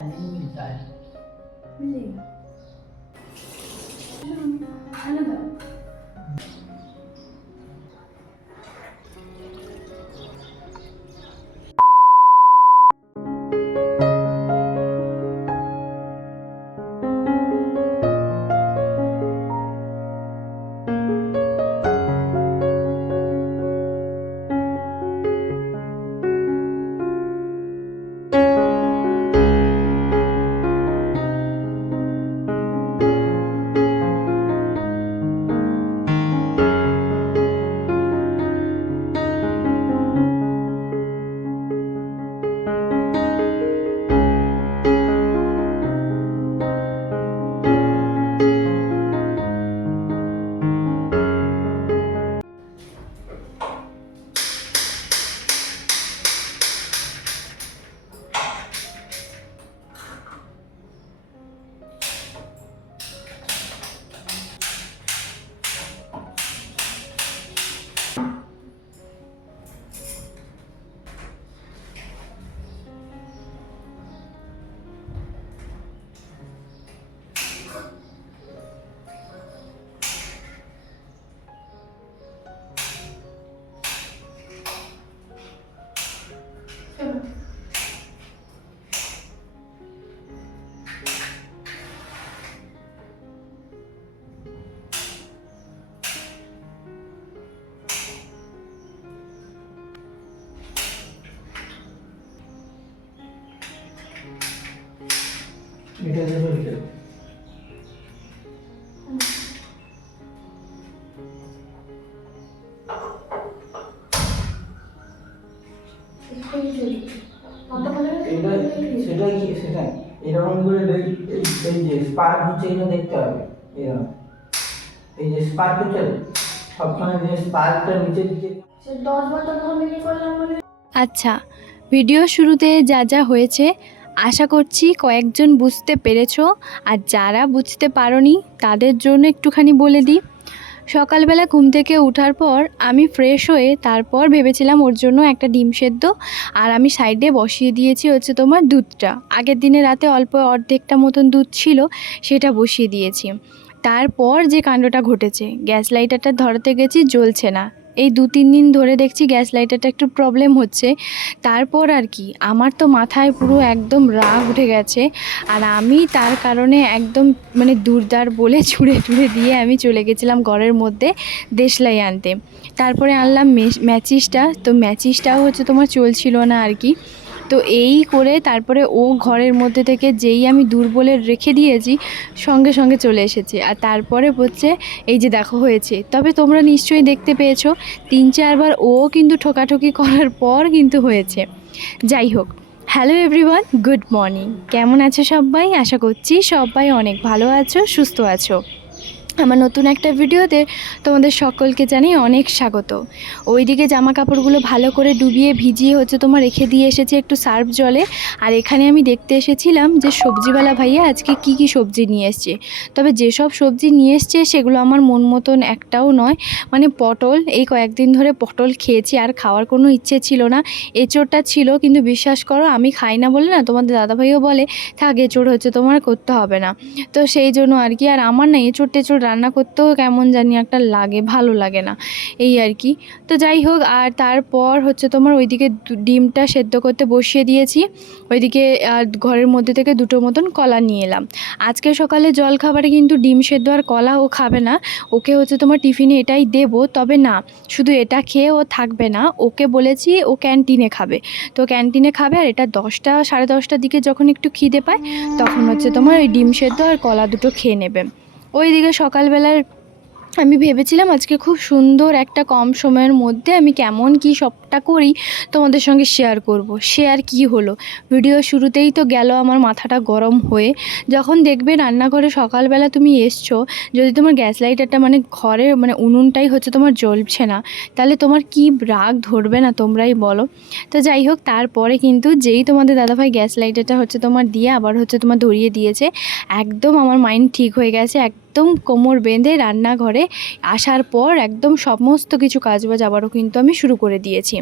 नहीं मिलता है। मिलेगा। खाना दो। এটা জরুরি কেন? এটা সেটাই এরকম করে এই যে স্পার্ক হচ্ছে এটা দেখতে হবে। এরকম এই যে স্পার্ক হচ্ছে সবসময় যে স্পার্কটা নিচে দিকে 10 বার টাকা মেরে করলাম বলে। আচ্ছা, ভিডিও শুরুতে যা যা হয়েছে আশা করছি কয়েকজন বুঝতে পেরেছো, আর যারা বুঝতে পারোনি তাদের জন্য একটুখানি বলে দিই। সকালবেলা ঘুম থেকে ওঠার পর আমি ফ্রেশ হয়ে তারপর ভেবেছিলাম ওর জন্য একটা ডিম সেদ্ধ, আর আমি সাইডে বসিয়ে দিয়েছি হচ্ছে তোমার দুধটা। আগের দিনে রাতে অল্প অর্ধেকটা মতন দুধ ছিল, সেটা বসিয়ে দিয়েছি। তারপর যে কাণ্ডটা ঘটেছে, গ্যাস লাইটারটা ধরাতে গেছি, জ্বলছে না। এই 2-3 দিন ধরে দেখছি গ্যাস লাইটারটা একটু প্রবলেম হচ্ছে। তারপর আর কি আমার তো মাথায় পুরো একদম রাগ উঠে গেছে, আর আমি তার কারণে একদম মানে দুর্দার বলে ছুঁড়ে দিয়ে আমি চলে গেছিলাম ঘরের মধ্যে দেশলাই আনতে। তারপরে আনলাম ম্যাচিসটা, তো ম্যাচিসটাও হচ্ছে তোমার চলছিল না আর কি। তো এই করে তারপরে ও ঘরের মধ্যে থেকে যেই আমি দূর বলে রেখে দিয়েছি, সঙ্গে সঙ্গে চলে এসেছে। আর তারপরে হচ্ছে এই যে দেখো হয়েছে। তবে তোমরা নিশ্চয়ই দেখতে পেয়েছো 3-4 বার ও কিন্তু ঠোকাঠুকি করার পর কিন্তু হয়েছে। যাই হোক, হ্যালো এভরিওয়ান, গুড মর্নিং। কেমন আছো সবাই? আশা করছি সবাই অনেক ভালো আছো, সুস্থ আছো। আমার নতুন একটা ভিডিওতে তোমাদের সকলকে জানাই অনেক স্বাগত। ওইদিকে জামা কাপড়গুলো ভালো করে ডুবিয়ে ভিজিয়ে হচ্ছে তোমার রেখে দিয়ে এসেছি একটু সার্ফ জলে। আর এখানে আমি দেখতে এসেছিলাম যে সবজিওয়ালা ভাইয়া আজকে কি কি সবজি নিয়ে এসছে। তবে যেসব সবজি নিয়ে এসছে সেগুলো আমার মন মতন একটাও নয়। মানে পটল, এই কয়েকদিন ধরে পটল খেয়েছি, আর খাওয়ার কোনো ইচ্ছে ছিল না। এঁচোড়টা ছিল, কিন্তু বিশ্বাস করো আমি খাই না বলে না, তোমাদের দাদাভাইও বলে থাক এঁচোড় হচ্ছে তোমার করতে হবে না। তো সেই জন্য আর কি, আর আমার না এঁচোড় টেঁচোড় রান্না করতেও কেমন জানি একটা লাগে, ভালো লাগে না এই আর কি। তো যাই হোক, আর তারপর হচ্ছে তোমার ওইদিকে ডিমটা সেদ্ধ করতে বসিয়ে দিয়েছি। ওইদিকে ঘরের মধ্যে থেকে 2টো মতন কলা নিয়ে এলাম। আজকে সকালে জল খাবারে কিন্তু ডিম সেদ্ধ আর কলা ও খাবে না। ওকে হচ্ছে তোমার টিফিনে এটাই দেব। তবে না, শুধু এটা খেয়ে ও থাকবে না, ওকে বলেছি ও ক্যান্টিনে খাবে। তো ক্যান্টিনে খাবে, আর এটা 10টা 10:30টার দিকে যখন একটু খিদে পায় তখন হচ্ছে তোমার ওই ডিম সেদ্ধ আর কলা দুটো খেয়ে নেবে। ওইদিকে সকালবেলার আমি ভেবেছিলাম আজকে খুব সুন্দর একটা কম সময়ের মধ্যে আমি কেমন কি সবটা করি তোমাদের সঙ্গে শেয়ার করব। শেয়ার কি হলো, ভিডিও শুরুতেই তো গেল আমার মাথাটা গরম হয়ে। যখন দেখবে রান্নাঘরে সকালবেলা তুমি এসছো, যদি তোমার গ্যাস লাইটারটা মানে ঘরে মানে উনুনটাই হচ্ছে তোমার জ্বলছে না, তাহলে তোমার কি রাগ ধরবে না তোমরাই বলো। তো যাই হোক, তারপরে কিন্তু যেই তোমাদের দাদাভাই গ্যাস লাইটারটা হচ্ছে তোমার দিয়ে আবার হচ্ছে তোমার ধরিয়ে দিয়েছে, একদম আমার মাইন্ড ঠিক হয়ে গেছে। একদম কোমর বেঁধে রান্নাঘরে আসার পর একদম সমস্ত কিছু কাজবাজ আবারও কিন্তু আমি শুরু করে দিয়েছি।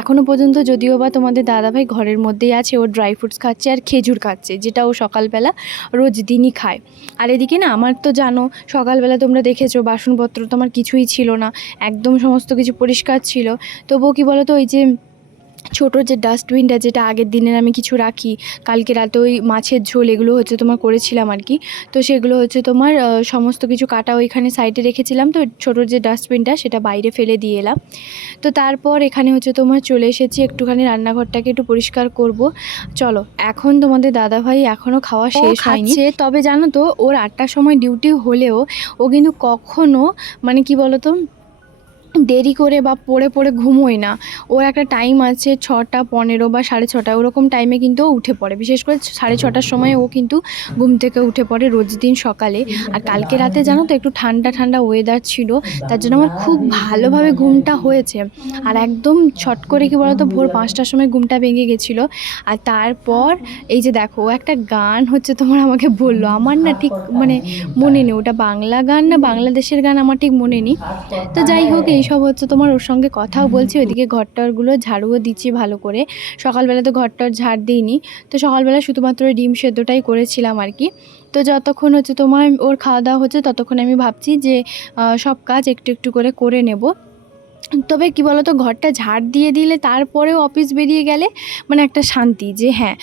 এখনও পর্যন্ত যদিও বা তোমাদের দাদাভাই ঘরের মধ্যেই আছে, ও ড্রাই ফ্রুটস খাচ্ছে আর খেজুর খাচ্ছে, যেটা ও সকালবেলা রোজ দিনই খায়। আর এদিকে না আমার তো জানো সকালবেলা তোমরা দেখেছো বাসনপত্র তো আমার কিছুই ছিল না, একদম সমস্ত কিছু পরিষ্কার ছিল। তবুও কী বলো তো, ওই যে ছোটো যে ডাস্টবিনটা যেটা আগের দিনের আমি কিছু রাখি, কালকে রাতে ওই মাছের ঝোল এগুলো হচ্ছে তোমার করেছিলাম আর কি, তো সেগুলো হচ্ছে তোমার সমস্ত কিছু কাটা ওইখানে সাইডে রেখেছিলাম, তো ছোটো যে ডাস্টবিনটা সেটা বাইরে ফেলে দিয়ে এলাম। তো তারপর এখানে হচ্ছে তোমার চলে এসেছি, একটুখানি রান্নাঘরটাকে একটু পরিষ্কার করব। চলো, এখন তোমাদের দাদাভাই এখনও খাওয়া শেষ হয়নি, তবে জানো তো ওর 8টার সময় ডিউটি হলেও ও কিন্তু কখনো মানে কি বলো তো দেরি করে বা পড়ে পড়ে ঘুমোয় না। ওর একটা টাইম আছে 6:15 বা 6:30 ওরকম টাইমে কিন্তু ও উঠে পড়ে, বিশেষ করে 6:30টার সময় ও কিন্তু ঘুম থেকে উঠে পড়ে রোজ দিন সকালে। আর কালকে রাতে জানো তো একটু ঠান্ডা ঠান্ডা ওয়েদার ছিল, তার জন্য আমার খুব ভালোভাবে ঘুমটা হয়েছে। আর একদম ছট করে কি বলতো ভোর 5টার সময় ঘুমটা ভেঙে গেছিলো। আর তারপর এই যে দেখো ও একটা গান হচ্ছে তোমার আমাকে বললো, আমার না ঠিক মানে মনে নেই ওটা বাংলা গান না বাংলাদেশের গান আমার ঠিক মনে নেই। তো যাই হোক এইসব হচ্ছে তোমার ওর সঙ্গে কথাও বলছি, ওইদিকে ঘরটারগুলো ঝাড়ুও দিচ্ছি ভালো করে। সকালবেলা তো ঘরটার ঝাড় দিইনি, তো সকালবেলা শুধুমাত্র ডিম সেদ্ধটাই করেছিলাম আর কি। তো যতক্ষণ হচ্ছে তোমার ওর খাওয়া দাওয়া হচ্ছে ততক্ষণ আমি ভাবছি যে সব কাজ একটু একটু করে নেব। তবে কি বলতো ঘরটা ঝাড় দিয়ে দিলে তারপরেও অফিস বেরিয়ে গেলে মানে একটা শান্তি যে হ্যাঁ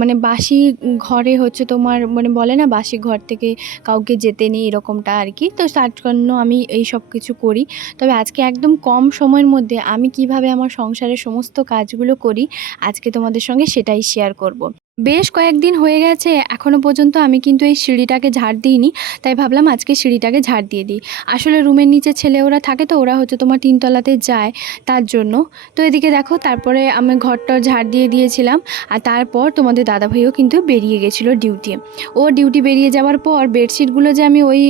মানে বাসি ঘরে হচ্ছে তোমার মানে বলে না বাসি ঘর থেকে কাউকে যেতে নেই এরকমটা আর কি। তো তার জন্য আমি এই সব কিছু করি। তবে আজকে একদম কম সময়ের মধ্যে আমি কিভাবে আমার সংসারের সমস্ত কাজগুলো করি আজকে তোমাদের সঙ্গে সেটাই শেয়ার করব। বেশ কয়েকদিন হয়ে গেছে এখনও পর্যন্ত আমি কিন্তু এই সিঁড়িটাকে ঝাড় দিইনি, তাই ভাবলাম আজকে সিঁড়িটাকে ঝাড় দিয়ে দিই। আসলে রুমের নিচে ছেলে ওরা থাকে তো ওরা হচ্ছে তোমার 3তলাতে যায় তার জন্য। তো এদিকে দেখো তারপরে আমি ঘরটা ঝাড় দিয়ে দিয়েছিলাম। আর তারপর তোমাদের দাদাভাইও কিন্তু বেরিয়ে গেছিলো ডিউটি। ও ডিউটি বেরিয়ে যাওয়ার পর বেডশিটগুলো যে আমি ওই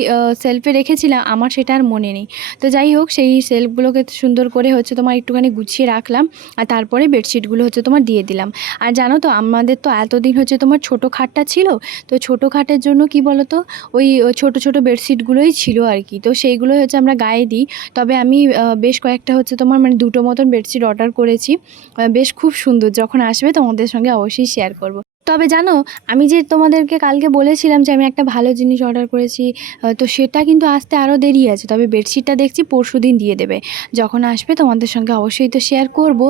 সেলফে রেখেছিলাম আমার সেটা আর মনে নেই। তো যাই হোক সেই সেলফগুলোকে সুন্দর করে হচ্ছে তোমার একটুখানি গুছিয়ে রাখলাম, আর তারপরে বেডশিটগুলো হচ্ছে তোমার দিয়ে দিলাম। আর জানো তো আমাদের তো এতদিন হচ্ছে তোমার ছোটো খাটটা ছিল, তো ছোটো খাটের জন্য কি বলো তো ওই ছোটো ছোটো বেডশিটগুলোই ছিল আর কি, তো সেইগুলোই হচ্ছে আমরা গায়ে দিই। তবে আমি বেশ কয়েকটা হচ্ছে তোমার মানে 2টো মতন বেডশিট অর্ডার করেছি, বেশ খুব সুন্দর, যখন আসবে তোমাদের সঙ্গে অবশ্যই শেয়ার করব। তবে জানো আমি যে তোমাদেরকে কালকে বলেছিলাম যে আমি একটা ভালো জিনিস অর্ডার করেছি, তো সেটা কিন্তু আসতে আরও দেরি আছে। তবে বেডশিটটা দেখছি পরশুদিন দিয়ে দেবে, যখন আসবে তোমাদের সঙ্গে অবশ্যই তো শেয়ার করব।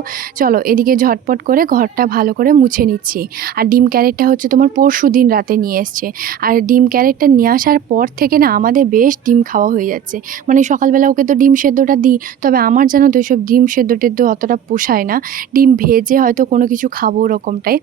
চলো এদিকে ঝটপট করে ঘরটা ভালো করে মুছে নিচ্ছি। আর ডিম ক্যারেটটা হচ্ছে তোমার পরশুদিন রাতে নিয়ে এসছে, আর ডিম ক্যারেটটা নিয়ে আসার পর থেকে না আমাদের বেশ ডিম খাওয়া হয়ে যাচ্ছে। মানে সকালবেলা ওকে তো ডিম সেদ্ধটা দিই, তবে আমার জানো তো এইসব ডিম সেদ্ধ টেদ্ধ অতটা পোষায় না, ডিম ভেজে হয়তো কোনো কিছু খাবো ওরকমটাই।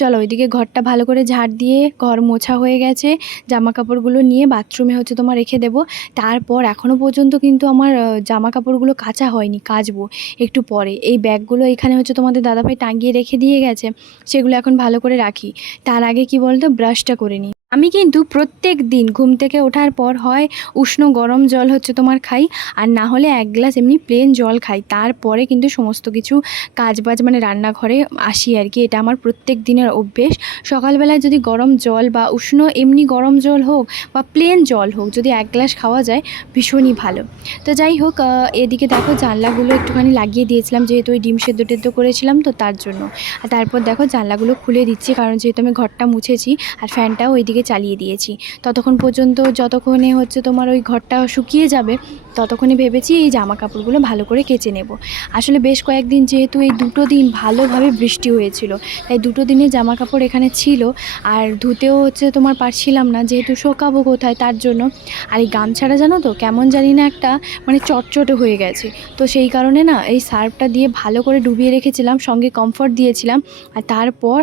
চলো ওইদিকে ঘরটা ভালো করে ঝাড় দিয়ে ঘর মোছা হয়ে গেছে, জামা কাপড়গুলো নিয়ে বাথরুমে হচ্ছে তোমার রেখে দেব। তারপর এখনও পর্যন্ত কিন্তু আমার জামা কাপড়গুলো কাচা হয়নি, কাচবো একটু পরে। এই ব্যাগগুলো এখানে হচ্ছে তোমাদের দাদাভাই টাঙিয়ে রেখে দিয়ে গেছে, সেগুলো এখন ভালো করে রাখি। তার আগে কি বলতো ব্রাশটা করে নিই। আমি কিন্তু প্রত্যেক দিন ঘুম থেকে ওঠার পর হয় উষ্ণ গরম জল হচ্ছে তোমার খাই, আর না হলে 1 গ্লাস এমনি প্লেন জল খাই, তারপরে কিন্তু সমস্ত কিছু কাজবাজ মানে রান্নাঘরে আসি আর কি। এটা আমার প্রত্যেক দিনের অভ্যেস। সকালবেলায় যদি গরম জল বা উষ্ণ এমনি গরম জল হোক বা প্লেন জল হোক যদি 1 গ্লাস খাওয়া যায় ভীষণই ভালো। তো যাই হোক এদিকে দেখো জানলাগুলো একটুখানি লাগিয়ে দিয়েছিলাম, যেহেতু ওই ডিম সেদ্ধ টেদ্ধ করেছিলাম তো তার জন্য। আর তারপর দেখো জানলাগুলো খুলে দিচ্ছি, কারণ যেহেতু আমি ঘরটা মুছেছি আর ফ্যানটাও ওইদিকে চালিয়ে দিয়েছি। ততক্ষণ পর্যন্ত যতক্ষণে হচ্ছে তোমার ওই ঘরটা শুকিয়ে যাবে ততক্ষণে ভেবেছি এই জামা কাপড়গুলো ভালো করে কেচে নেব। আসলে বেশ কয়েকদিন যেহেতু এই 2টো দিন ভালোভাবে বৃষ্টি হয়েছিল, তাই 2টো দিনে জামা কাপড় এখানে ছিল, আর ধুতেও হচ্ছে তোমার পারছিলাম না যেহেতু শোকাবো কোথায় তার জন্য। আর এই গামছাটা জানো তো কেমন জানি না একটা মানে চটচটে হয়ে গেছে, তো সেই কারণে না এই সার্ফটা দিয়ে ভালো করে ডুবিয়ে রেখেছিলাম, সঙ্গে কমফর্ট দিয়েছিলাম। আর তারপর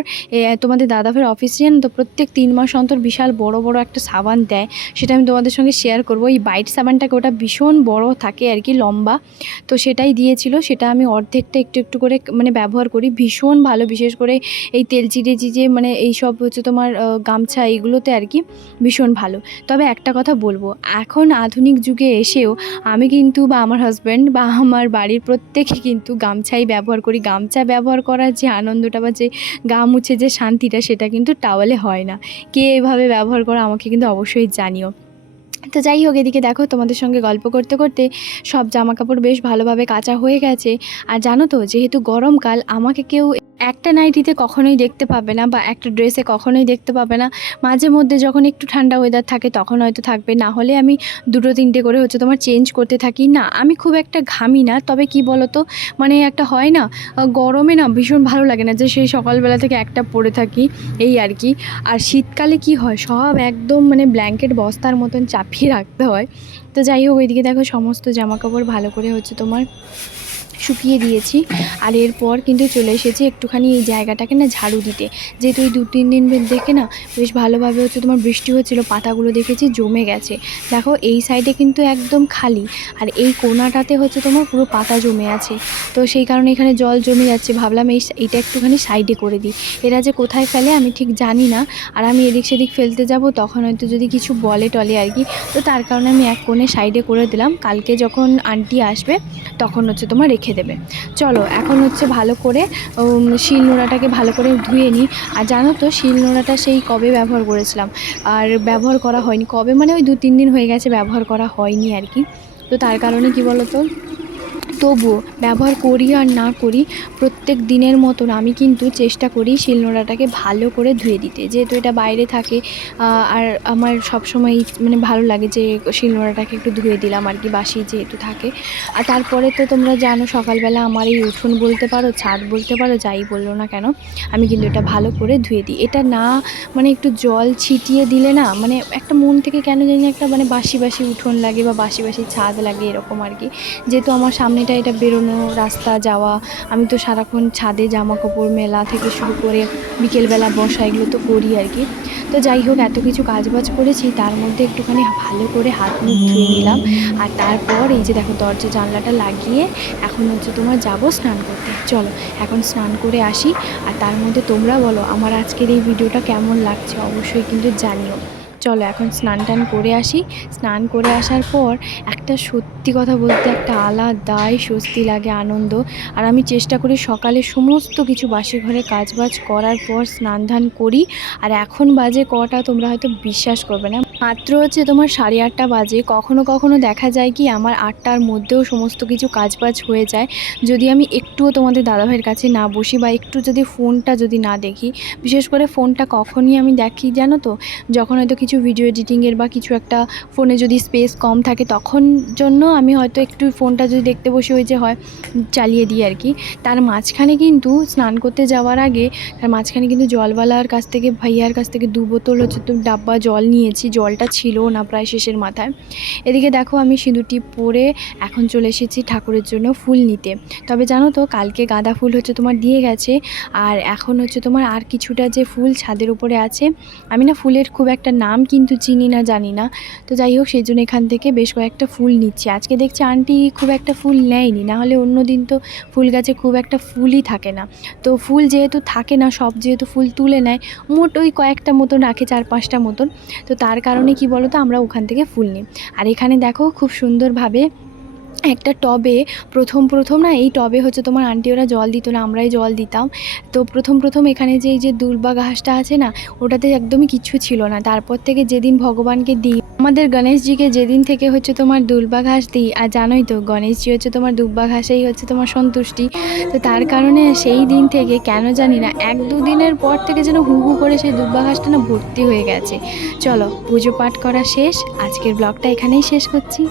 তোমাদের দাদাভাইয়ের অফিসে জানো তো প্রত্যেক 3 মাস অন্তর বিশাল বড় বড় একটা সাবান দেয়, সেটা আমি তোমাদের সঙ্গে শেয়ার করব। এই বাইট সাবানটাকে ওটা ভীষণ বড় থাকে আর কি, লম্বা, তো সেটাই দিয়েছিল। সেটা আমি অর্ধেকটা একটু একটু করে মানে ব্যবহার করি, ভীষণ ভালো। বিশেষ করে এই তেল চিটে চিজে মানে এই সব হচ্ছে তোমার গামছা এইগুলোতে আর কি ভীষণ ভালো। তবে একটা কথা বলবো, এখন আধুনিক যুগে এসেও আমি কিন্তু বা আমার হাজব্যান্ড বা আমার বাড়ির প্রত্যেকে কিন্তু গামছাই ব্যবহার করি। গামছা ব্যবহার করার যে আনন্দটা বা যে গা মুছে যে শান্তিটা সেটা কিন্তু টাওয়ালে হয় না। কে এভাবে ব্যবহার করো আমাকে কিন্তু অবশ্যই জানিও। তো যাই হোক, এদিকে দেখো তোমাদের সঙ্গে গল্প করতে করতে সব জামা কাপড় বেশ ভালোভাবে কাচা হয়ে গেছে। আর জানো তো, যেহেতু গরমকাল, আমাকে কেউ একটা নাইটিতে কখনোই দেখতে পাবে না বা একটা ড্রেসে কখনোই দেখতে পাবে না। মাঝে মধ্যে যখন একটু ঠান্ডা ওয়েদার থাকে তখন হয়তো থাকবে, না হলে আমি 2-3টে করে হচ্ছে তোমার চেঞ্জ করতে থাকি। না, আমি খুব একটা ঘামি না, তবে কি বলো তো, মানে একটা হয় না, গরমে না ভীষণ ভালো লাগে না যে সেই সকালবেলা থেকে একটা পরে থাকি, এই আর কি। আর শীতকালে কি হয়, সব একদম মানে ব্ল্যাঙ্কেট বস্তার মতন চাপিয়ে রাখতে হয়। তো যাই হোক, ওইদিকে দেখো সমস্ত জামাকাপড় ভালো করে হচ্ছে তোমার শুকিয়ে দিয়েছি। আর এরপর কিন্তু চলে এসেছি একটুখানি এই জায়গাটাকে না ঝাড়ু দিতে, যেহেতু এই 2-3 দিন দেখে না বেশ ভালোভাবে হচ্ছে তোমার বৃষ্টি হচ্ছিলো, পাতাগুলো দেখেছি জমে গেছে। দেখো এই সাইডে কিন্তু একদম খালি, আর এই কোণাটাতে হচ্ছে তোমার পুরো পাতা জমে আছে। তো সেই কারণে এখানে জল জমে যাচ্ছে, ভাবলাম এইটা একটুখানি সাইডে করে দিই। এরা যে কোথায় ফেলে আমি ঠিক জানি না, আর আমি এদিক সেদিক ফেলতে যাব তখন হয়তো যদি কিছু বলে টলে আর কি। তো তার কারণে আমি এক কোণে সাইডে করে দিলাম, কালকে যখন আন্টি আসবে তখন হচ্ছে তোমার রেখে দেবে। চলো এখন হচ্ছে ভালো করে শিল নোড়াটাকে ভালো করে ধুয়ে নিই। আর জানো তো, শিল নোড়াটা সেই কবে ব্যবহার করেছিলাম, আর ব্যবহার করা হয়নি কবে, মানে ওই 2-3 দিন হয়ে গেছে ব্যবহার করা হয়নি আর কি। তো তার কারণে কি বলো তো, তবুও ব্যবহার করি আর না করি, প্রত্যেক দিনের মতন আমি কিন্তু চেষ্টা করি শিলনোড়াটাকে ভালো করে ধুয়ে দিতে, যেহেতু এটা বাইরে থাকে। আর আমার সবসময় মানে ভালো লাগে যে শিলনোড়াটাকে একটু ধুয়ে দিলাম আর কি, বাসি যেহেতু থাকে। আর তারপরে তো তোমরা জানো, সকালবেলা আমার এই উঠোন বলতে পারো, ছাদ বলতে পারো, যাই বললো না কেন, আমি কিন্তু এটা ভালো করে ধুয়ে দিই। এটা না মানে একটু জল ছিটিয়ে দিলে না, মানে একটা মন থেকে কেন জানি না একটা মানে বাসি বাসি উঠোন লাগে বা বাসি বাসি ছাদ লাগে এরকম আর কি। যেহেতু আমার সামনে এটা বেরোনো রাস্তা যাওয়া, আমি তো সারাক্ষণ ছাদে জামা কাপড় মেলা থেকে শুরু করে বিকেলবেলা বসা এগুলো তো করি আর কি। তো যাই হোক, এত কিছু কাজবাজ করেছি, তার মধ্যে একটুখানি ভালো করে হাত মুখ ধুয়ে নিলাম। আর তারপর এই যে দেখো দরজা জানলাটা লাগিয়ে এখন হচ্ছে তোমার যাব স্নান করতে। চলো এখন স্নান করে আসি। আর তার মধ্যে তোমরা বলো আমার আজকের এই ভিডিওটা কেমন লাগছে, অবশ্যই কিন্তু জানিও। চলো এখন স্নান টান করে আসি। স্নান করে আসার পর একটা সত্যি কথা বলতে একটা আলাদাই স্বস্তি লাগে, আনন্দ। আর আমি চেষ্টা করি সকালে সমস্ত কিছু বাসি ঘরে কাজবাজ করার পর স্নান ধান করি। আর এখন বাজে কটা তোমরা হয়তো বিশ্বাস করবে না, মাত্র হচ্ছে তোমার 8:30 বাজে। কখনো কখনো দেখা যায় কি আমার 8টার মধ্যেও সমস্ত কিছু কাজবাজ হয়ে যায়, যদি আমি একটুও তোমাদের দাদাভাইয়ের কাছে না বসি বা একটু যদি ফোনটা যদি না দেখি। বিশেষ করে ফোনটা কখনই আমি দেখি জানো তো, যখন হয়তো কিছু ভিডিও এডিটিংয়ের বা কিছু একটা ফোনে যদি স্পেস কম থাকে, তখন জন্য আমি হয়তো একটু ফোনটা যদি দেখতে বসে ওই যে হয় চালিয়ে দিই আর কি। তার মাঝখানে কিন্তু স্নান করতে যাওয়ার আগে, তার মাঝখানে কিন্তু জলওয়ালার কাছ থেকে, ভাইয়ার কাছ থেকে 2 বোতল হচ্ছে তো ডাব্বা জল নিয়েছি, জলটা ছিল না প্রায় শেষের মাথায়। এদিকে দেখো আমি সিঁদুর টিপ পরে এখন চলে এসেছি ঠাকুরের জন্য ফুল নিতে। তবে জানো তো, কালকে গাঁদা ফুল হচ্ছে তোমার দিয়ে গেছে, আর এখন হচ্ছে তোমার আর কিছুটা যে ফুল ছাদের উপরে আছে, আমি না ফুলের খুব একটা নাম কিন্তু চিনি না, জানি না। তো যাই হোক, সেই জন্য এখান থেকে বেশ কয়েকটা ফুল নিচ্ছি। আজকে দেখছি আন্টি খুব একটা ফুল নেয়নি, না হলে অন্য দিন তো ফুল গাছে খুব একটা ফুলই থাকে না। তো ফুল যেহেতু থাকে না, সব যেহেতু ফুল তুলে নেয়, মোট ওই কয়েকটা মতন রাখে, 4-5টা মতন। তো তার কারণে কি বলো তো, আমরা ওখান থেকে ফুল নিই। আর এখানে দেখো খুব সুন্দরভাবে একটা টবে, প্রথম না এই টবে হচ্ছে তোমার আন্টি ওরা জল দিত না, আমরাই জল দিতাম। তো প্রথম এখানে যে এই যে দুর্বা ঘাসটা আছে না, ওটাতে একদমই কিচ্ছু ছিল না। তারপর থেকে যেদিন ভগবানকে দিই, আমাদের গণেশজিকে যেদিন থেকে হচ্ছে তোমার দুর্বা ঘাস দিই, আর জানোই তো গণেশজি হচ্ছে তোমার দুর্বা ঘাসেই হচ্ছে তোমার সন্তুষ্টি। তো তার কারণে সেই দিন থেকে কেন জানি না 1-2 দিনের পর থেকে যেন হু হু করে সেই দুর্বা ঘাসটা না ভর্তি হয়ে গেছে। চলো পুজো পাঠ করা শেষ, আজকের ব্লগটা এখানেই শেষ করছি।